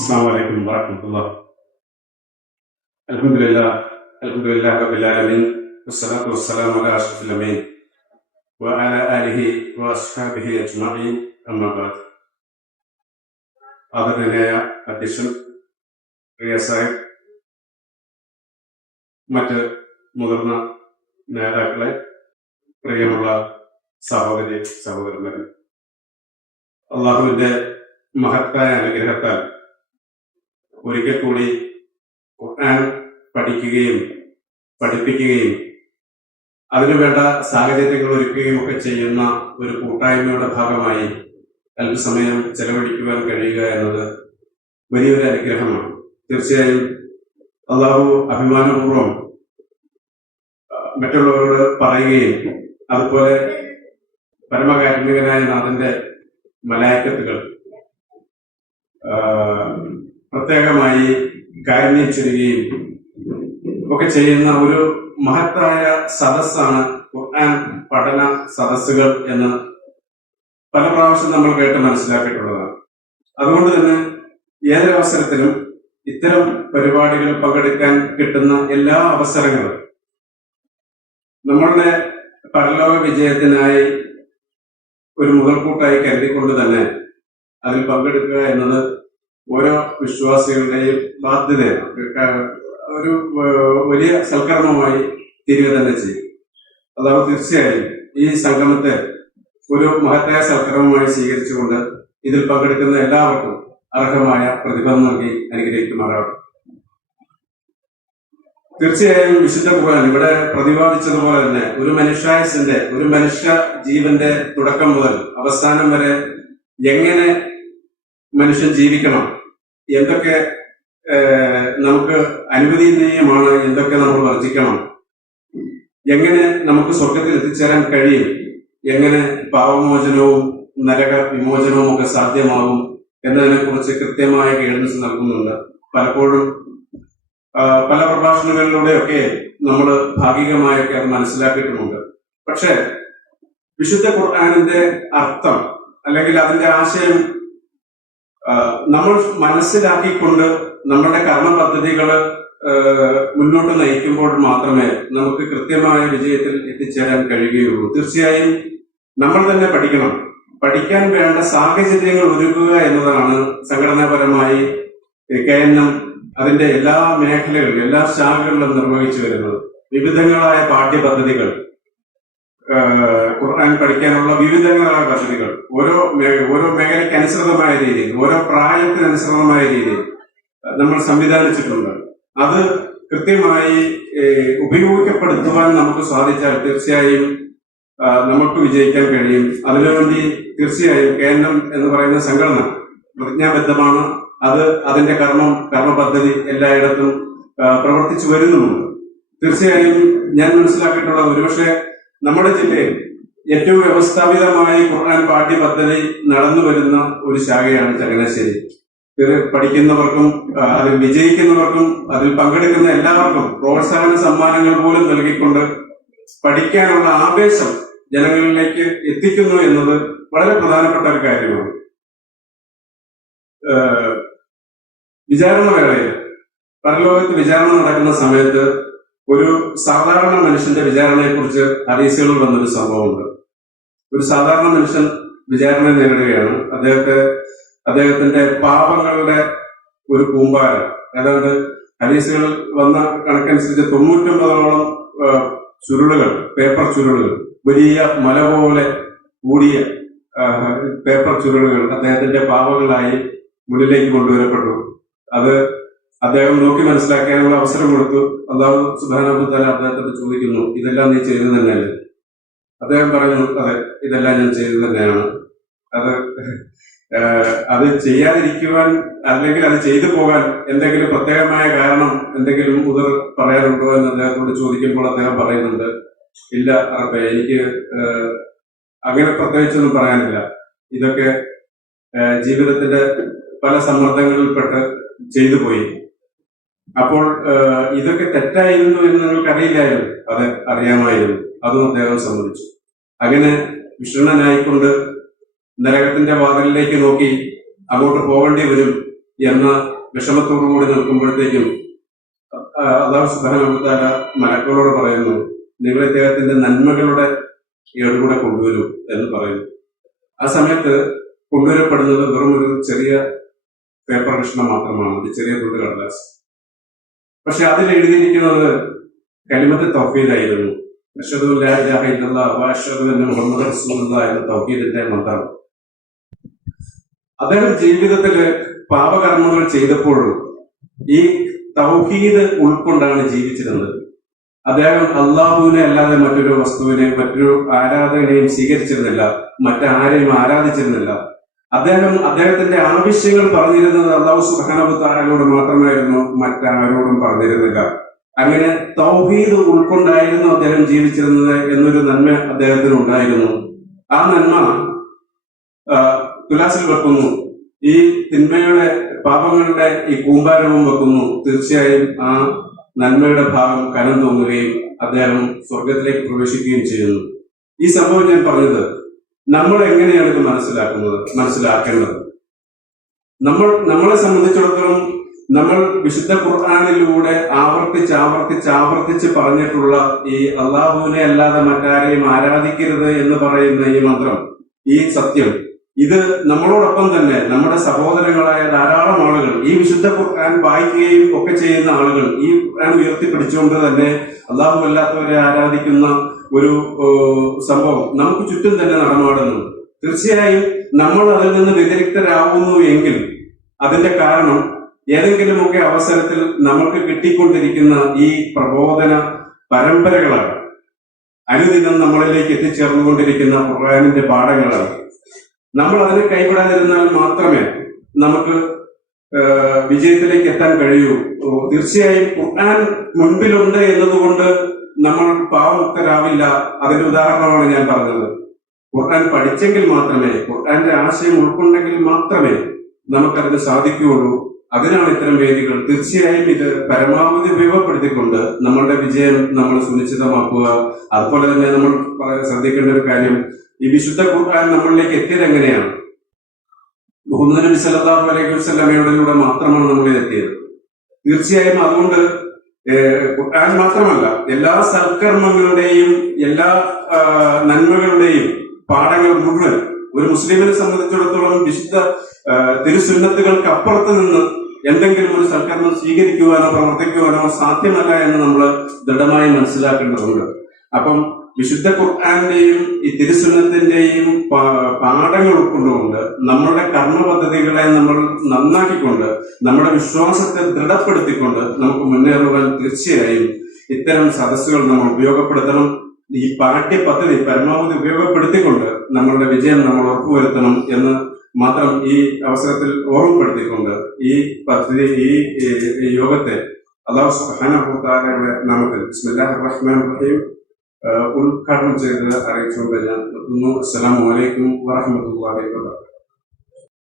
السلام عليكم ورحمة الله. الحمد لله رب العالمين والصلاة والسلام على أشرف الأنبياء وعلى آله وأصحابه أجمعين أما بعد. ആദരണീയ അധ്യക്ഷൻ, പ്രിയ സാഹിബ്, മറ്റ് മുതിർന്ന നേതാക്കളെ, പ്രിയമുള്ള സഹോദരി സഹോദരന്മാരെ, അള്ളാഹുവിന്റെ മഹത്തായ അനുഗ്രഹത്താൽ ഒരിക്കൽ കൂടി ഖുർആൻ പഠിക്കുകയും പഠിപ്പിക്കുകയും അതിനുവേണ്ട സാഹചര്യങ്ങൾ ഒരുക്കുകയും ഒക്കെ ചെയ്യുന്ന ഒരു കൂട്ടായ്മയുടെ ഭാഗമായി അല്പസമയം ചെലവഴിക്കുവാൻ കഴിയുക എന്നത് വലിയൊരു അനുഗ്രഹമാണ്. തീർച്ചയായും അള്ളാഹു അഭിമാനപൂർവ്വം മറ്റുള്ളവരോട് പറയുകയും അതുപോലെ പരമകാരുണികനായ നാഥന്റെ മലായിക്കത്തുകൾ പ്രത്യേകമായി കാരുണ്യം ചൊരിയുകയും ഒക്കെ ചെയ്യുന്ന ഒരു മഹത്തായ സദസ്സാണ് ഖുർആൻ പഠന സദസ്സുകൾ എന്ന് പല പ്രാവശ്യം നമ്മൾ കേട്ട് മനസ്സിലാക്കിയിട്ടുള്ളതാണ്. അതുകൊണ്ട് തന്നെ ഏതൊരവസരത്തിലും ഇത്തരം പരിപാടികളിൽ പങ്കെടുക്കാൻ കിട്ടുന്ന എല്ലാ അവസരങ്ങളും നമ്മളുടെ പരലോക വിജയത്തിനായി ഒരു മുതൽക്കൂട്ടായി കരുതിക്കൊണ്ട് തന്നെ അതിൽ പങ്കെടുക്കുക എന്നത് ഓരോ വിശ്വാസികളുടെയും ബാധ്യതയാണ്. ഒരു വലിയ സൽക്കർമ്മമായി തീരുക തന്നെ ചെയ്യും. അതായത് തീർച്ചയായും ഈ സംഗമത്തെ ഒരു മഹത്തായ സൽക്കർമ്മമായി സ്വീകരിച്ചുകൊണ്ട് ഇതിൽ പങ്കെടുക്കുന്ന എല്ലാവർക്കും അർഹമായ പ്രതിഫലം നൽകി അനുഗ്രഹിക്കുമാറാവട്ടെ. തീർച്ചയായും വിശുദ്ധ ഖുർആൻ ഇവിടെ പ്രതിപാദിച്ചതുപോലെ തന്നെ ഒരു മനുഷ്യ ജീവന്റെ തുടക്കം മുതൽ അവസാനം വരെ എങ്ങനെ മനുഷ്യൻ ജീവിക്കണം, എന്തൊക്കെ നമുക്ക് അനുവദനീയമാണ്, എന്തൊക്കെ നമ്മൾ വർജിക്കണം, എങ്ങനെ നമുക്ക് സ്വർഗത്തിൽ എത്തിച്ചേരാൻ കഴിയും, എങ്ങനെ പാപമോചനവും നരക വിമോചനവും ഒക്കെ സാധ്യമാകും എന്നതിനെ കുറിച്ച് കൃത്യമായ ഗൈഡൻസ് നൽകുന്നുണ്ട്. പലപ്പോഴും പല പ്രഭാഷണങ്ങളിലൂടെയൊക്കെ നമ്മൾ ഭാഗികമായൊക്കെ അത് മനസ്സിലാക്കിയിട്ടുമുണ്ട്. പക്ഷെ വിശുദ്ധ ഖുർആനിന്റെ അർത്ഥം അല്ലെങ്കിൽ അതിന്റെ ആശയം നമ്മൾ മനസ്സിലാക്കിക്കൊണ്ട് നമ്മുടെ കർമ്മ പദ്ധതികൾ മുന്നോട്ട് നയിക്കുമ്പോൾ മാത്രമേ നമുക്ക് കൃത്യമായ വിജയത്തിൽ എത്തിച്ചേരാൻ കഴിയുകയുള്ളൂ. തീർച്ചയായും നമ്മൾ തന്നെ പഠിക്കണം. പഠിക്കാൻ വേണ്ട സാഹചര്യങ്ങൾ ഒരുക്കുക എന്നതാണ് സംഘടനാപരമായി KNM അതിന്റെ എല്ലാ മേഖലകളിലും എല്ലാ ശാഖകളിലും നിർവഹിച്ചു വരുന്നത്. വിവിധങ്ങളായ പാഠ്യപദ്ധതികൾ, ഖുർആൻ പഠിക്കാനുള്ള വിവിധങ്ങളായ പദ്ധതികൾ ഓരോ മേഖലയ്ക്ക് അനുസൃതമായ രീതിയിൽ, ഓരോ പ്രായത്തിനനുസൃതമായ രീതിയിൽ നമ്മൾ സംവിധാനിച്ചിട്ടുണ്ട്. അത് കൃത്യമായി ഉപയോഗപ്പെടുത്തുവാൻ നമുക്ക് സാധിച്ചാൽ തീർച്ചയായും നമുക്ക് വിജയിക്കാൻ കഴിയും. അതിനുവേണ്ടി തീർച്ചയായും KNM എന്ന് പറയുന്ന സംഘടന പ്രതിജ്ഞാബദ്ധമാണ്. അത് അതിന്റെ കർമ്മ പദ്ധതി എല്ലായിടത്തും പ്രവർത്തിച്ചു വരുന്നുമുണ്ട്. തീർച്ചയായും ഞാൻ മനസ്സിലാക്കിയിട്ടുള്ള ഒരുപക്ഷെ നമ്മുടെ ജില്ലയിൽ ഏറ്റവും വ്യവസ്ഥാപിതമായി ഖുർആൻ പാഠ്യപദ്ധതി നടന്നു വരുന്ന ഒരു ശാഖയാണ് ചങ്ങനാശ്ശേരി. പഠിക്കുന്നവർക്കും അതിൽ വിജയിക്കുന്നവർക്കും അതിൽ പങ്കെടുക്കുന്ന എല്ലാവർക്കും പ്രോത്സാഹന സമ്മാനങ്ങൾ പോലും നൽകിക്കൊണ്ട് പഠിക്കാനുള്ള ആവേശം ജനങ്ങളിലേക്ക് എത്തിക്കുന്നു എന്നത് വളരെ പ്രധാനപ്പെട്ട ഒരു കാര്യമാണ്. വിചാരണ വേളയിൽ പരലോകത്ത് വിചാരണ നടക്കുന്ന സമയത്ത് ഒരു സാധാരണ മനുഷ്യന്റെ വിചാരണയെ കുറിച്ച് ഹദീസുകളിൽ വന്നൊരു സംഭവമുണ്ട്. ഒരു സാധാരണ മനുഷ്യൻ വിചാരണ നേരിടുകയാണ്. അദ്ദേഹത്തിന്റെ പാപങ്ങളുടെ ഒരു കൂമ്പാരം, അതായത് ഹദീസുകളിൽ വന്ന കണക്കനുസരിച്ച് 99ഓളം ചുരുളുകൾ, പേപ്പർ ചുരുളുകൾ, വലിയ മല പോലെ കൂടിയ പേപ്പർ ചുരുളുകൾ അദ്ദേഹത്തിന്റെ പാപങ്ങളായി മുന്നിലേക്ക് കൊണ്ടുവരപ്പെട്ടു. അത് അദ്ദേഹം നോക്കി മനസ്സിലാക്കാനുള്ള അവസരം കൊടുത്തു. അല്ലാഹു സുബ്ഹാനഹു വ തആല അദ്ദേഹത്തോട് ചോദിക്കുന്നു, ഇതെല്ലാം നീ ചെയ്തു തന്നെയല്ലേ? അദ്ദേഹം പറഞ്ഞു, അതെ, ഇതെല്ലാം ഞാൻ ചെയ്തു തന്നെയാണ്. അത് ചെയ്യാതിരിക്കുവാൻ അല്ലെങ്കിൽ അത് ചെയ്തു പോകാൻ എന്തെങ്കിലും പ്രത്യേകമായ കാരണം എന്തെങ്കിലും പറയാനുണ്ടോ എന്ന് അദ്ദേഹത്തോട് ചോദിക്കുമ്പോൾ അദ്ദേഹം പറയുന്നുണ്ട്, ഇല്ല അറബേ, എനിക്ക് അങ്ങനെ പ്രത്യേകിച്ചൊന്നും പറയാനില്ല. ഇതൊക്കെ ജീവിതത്തിന്റെ പല സമ്മർദ്ദങ്ങളിൽപ്പെട്ട് ചെയ്തു പോയി. അപ്പോൾ ഇതൊക്കെ തെറ്റായിരുന്നു എന്ന് നിങ്ങൾക്ക് അറിയില്ലായിരുന്നു? അത് അറിയാമായിരുന്നു. അതും അദ്ദേഹം സമ്മതിച്ചു. അങ്ങനെ വിഷണ്ണനായിക്കൊണ്ട് നരകത്തിന്റെ വാതിലിലേക്ക് നോക്കി അങ്ങോട്ട് പോകേണ്ടി വരും എന്ന വിഷമത്തോടുകൂടി നിൽക്കുമ്പോഴത്തേക്കും അല്ലാഹു സുബ്ഹാനഹു വ തആല മലക്കുകളോട് പറയുന്നു, നിങ്ങൾ ഇദ്ദേഹത്തിന്റെ നന്മകളുടെ ഏടുകൂടെ കൊണ്ടുവരൂ എന്ന് പറയുന്നു. ആ സമയത്ത് കൊണ്ടുവരപ്പെടുന്നത് വെറും ഒരു ചെറിയ പേപ്പർ കഷ്ണം മാത്രമാണ്, ഒരു ചെറിയ തുണ്ട് കടലാസ്. പക്ഷെ അതിൽ എഴുതിയിരിക്കുന്നത് കലിമത്ത് തൗഹീദായിരുന്നു. അശ്ഹദു ലാ ഇലാഹ ഇല്ലല്ലാഹ് വ അശ്ഹദു അന്ന മുഹമ്മദൻ റസൂലുള്ളാഹി എന്ന തൗഹീദിന്റെ മന്ത്രം. അദ്ദേഹം ജീവിതത്തില് പാപകർമ്മങ്ങൾ ചെയ്തപ്പോഴും ഈ തൗഹീദ് ഉൾക്കൊണ്ടാണ് ജീവിച്ചിരുന്നത്. അദ്ദേഹം അള്ളാഹുവിനെ അല്ലാതെ മറ്റൊരു വസ്തുവിനെ, മറ്റൊരു ആരാധനയും സ്വീകരിച്ചിരുന്നില്ല, മറ്റാരെയും ആരാധിച്ചിരുന്നില്ല. അദ്ദേഹത്തിന്റെ ആവശ്യങ്ങൾ പറഞ്ഞിരുന്നത് അല്ലാഹു സുബ്ഹാനഹു വ തആലയോട് മാത്രമായിരുന്നു, മറ്റാരോടും പറഞ്ഞിരുന്നില്ല. അങ്ങനെ തൗഹീദ് ഉൾക്കൊണ്ടായിരുന്നു അദ്ദേഹം ജീവിച്ചിരുന്നത് എന്നൊരു നന്മ അദ്ദേഹത്തിന് ഉണ്ടായിരുന്നു. ആ നന്മ തുലാസിൽ വെക്കുന്നു, ഈ തിന്മയുടെ പാപങ്ങളുടെ ഈ കൂമ്പാരവും വെക്കുന്നു. തീർച്ചയായും ആ നന്മയുടെ ഭാഗം കനം തോന്നുകയും അദ്ദേഹം സ്വർഗത്തിലേക്ക് പ്രവേശിക്കുകയും ചെയ്യുന്നു. ഈ സംഭവം ഞാൻ പറഞ്ഞത് നമ്മൾ എങ്ങനെയാണ് ഇത് മനസ്സിലാക്കേണ്ടത്. നമ്മളെ സംബന്ധിച്ചിടത്തോളം നമ്മൾ വിശുദ്ധ ഖുർആനിലൂടെ ആവർത്തിച്ച് പറഞ്ഞിട്ടുള്ള ഈ അള്ളാഹുവിനെ അല്ലാതെ മറ്റാരെയും ആരാധിക്കരുത് എന്ന് പറയുന്ന ഈ മന്ത്രം, ഈ സത്യം, ഇത് നമ്മളോടൊപ്പം തന്നെ നമ്മുടെ സഹോദരങ്ങളായ ധാരാളം ആളുകൾ, ഈ വിശുദ്ധ ഖുർആൻ വായിക്കുകയും ഒക്കെ ചെയ്യുന്ന ആളുകൾ ഈ ഖുർആൻ ഉയർത്തിപ്പിടിച്ചുകൊണ്ട് തന്നെ അള്ളാഹു അല്ലാത്തവരെ ആരാധിക്കുന്ന ഒരു സംഭവം നമുക്ക് ചുറ്റും തന്നെ നടമാടുന്നു. തീർച്ചയായും നമ്മൾ അതിൽ നിന്ന് വ്യതിരിക്തരാകുന്നു എങ്കിൽ അതിന്റെ കാരണം ഏതെങ്കിലുമൊക്കെ അവസരത്തിൽ നമുക്ക് കിട്ടിക്കൊണ്ടിരിക്കുന്ന ഈ പ്രബോധന പരമ്പരകളാണ്. അനുദിനം നമ്മളിലേക്ക് എത്തിച്ചേർന്നുകൊണ്ടിരിക്കുന്ന ഖുർആനിന്റെ പാഠങ്ങളാണ്. നമ്മൾ അതിനെ കൈവിടാതിരുന്നാൽ മാത്രമേ നമുക്ക് വിജയത്തിലേക്ക് എത്താൻ കഴിയൂ. തീർച്ചയായും ഖുർആൻ മുൻപിലുണ്ട് എന്നതുകൊണ്ട് നമ്മൾ പാവമുക്തരാവില്ല. അതിന്റെ ഉദാഹരണമാണ് ഞാൻ പറഞ്ഞത്. ഖുർആൻ പഠിച്ചെങ്കിൽ മാത്രമേ, ഖുർആന്റെ ആശയം ഉൾക്കൊണ്ടെങ്കിൽ മാത്രമേ നമുക്കതിന് സാധിക്കുകയുള്ളൂ. അതിനാണ് ഇത്തരം വേദികൾ. തീർച്ചയായും ഇത് പരമാവധി ഉപയോഗപ്പെടുത്തിക്കൊണ്ട് നമ്മളുടെ വിജയം നമ്മൾ സുനിശ്ചിതമാക്കുക. അതുപോലെ തന്നെ നമ്മൾ ശ്രദ്ധിക്കേണ്ട ഒരു കാര്യം, ഈ വിശുദ്ധ ഖുർആൻ നമ്മളിലേക്ക് എത്തിയത് എങ്ങനെയാണ്? മുഹമ്മദ് നബി സല്ലല്ലാഹു അലൈഹി വസല്ലമയുടെ മാത്രമാണ് നമ്മളിൽ എത്തിയത്. തീർച്ചയായും അതുകൊണ്ട് ഖുർആൻ മാത്രമല്ല, എല്ലാ സൽക്കർമ്മങ്ങളുടെയും എല്ലാ നന്മകളുടെയും പാഠങ്ങൾ മുഴുവൻ ഒരു മുസ്ലിമിനെ സംബന്ധിച്ചിടത്തോളം വിശുദ്ധ തിരുസുന്നത്തുകൾക്ക് അപ്പുറത്ത് നിന്ന് എന്തെങ്കിലും ഒരു സൽക്കർമ്മം സ്വീകരിക്കുവാനോ പ്രവർത്തിക്കുവാനോ സാധ്യമല്ല എന്ന് നമ്മൾ ദൃഢമായി മനസ്സിലാക്കേണ്ടതുണ്ട്. അപ്പം വിശുദ്ധ ഖുർആന്റെയും ഈ തിരുസുന്നത്തിന്റെയും പാഠങ്ങൾ ഉൾക്കൊണ്ടുകൊണ്ട് നമ്മളുടെ കർമ്മ പദ്ധതികളെ നമ്മൾ നന്നാക്കിക്കൊണ്ട് നമ്മുടെ വിശ്വാസത്തെ ദൃഢപ്പെടുത്തിക്കൊണ്ട് നമുക്ക് മുന്നേറുവാൻ തീർച്ചയായും ഇത്തരം സദസ്സുകൾ നമ്മൾ ഉപയോഗപ്പെടുത്തണം. ഈ പാഠ്യപദ്ധതി പരമാവധി ഉപയോഗപ്പെടുത്തിക്കൊണ്ട് നമ്മളുടെ വിജയം നമ്മൾ ഉറപ്പുവരുത്തണം എന്ന് മാത്രം ഈ അവസരത്തിൽ ഓർമ്മപ്പെടുത്തിക്കൊണ്ട് ഈ പദ്ധതി, ഈ യോഗത്തെ അല്ലാഹു സുബ്ഹാനഹു വ തആലയുടെ നാമത്തിൽ ബിസ്മില്ലാഹിർ റഹ്മാനിർ റഹീം ഉദ്ഘാടനം ചെയ്ത് അറിയിച്ചുകൊണ്ട് ഞാൻ നിർത്തുന്നു. അസ്സലാമു അലൈക്കും വറഹ്മത്തുള്ളാഹി വബറകാതുഹു.